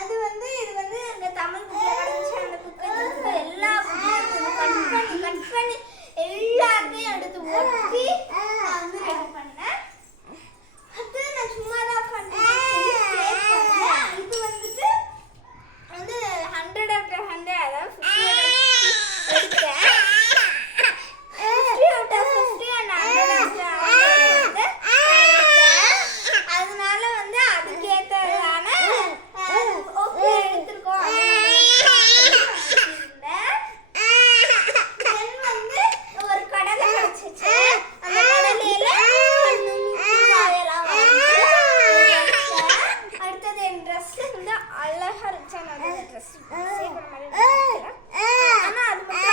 அது வந்து இது வந்து அந்த தமிழ் புக்ல கிடைச்ச அந்த புக்கு எல்லா புக்கையும் கட் பண்ணி எல்லாத்தையும் எடுத்து ஒட்டி நான் வந்து ரெடி பண்ணேன். அது நான் சும்மா தான் பண்ணேன். இது வந்துட்டு வந்து 100 out of 100 அதாவது 50 எடுத்தேன். 50 out of 50 and 100 out of 100 அதனால வந்து அதுக்கேற்றதான ஓகே எடுத்துருக்கோம். தென் வந்து ஒரு கடலை கிடச்சிச்சு. அந்த கடலையில அடுத்தது என் ட்ரெஸ் வந்து அழகா இருந்துச்சு. நான் அந்த ட்ரெஸ் சேர்க்கிற மாதிரி ஆனா அது மட்டும்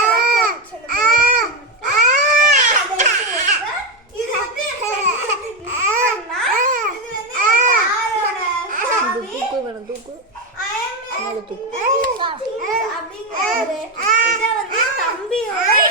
தம்பியோட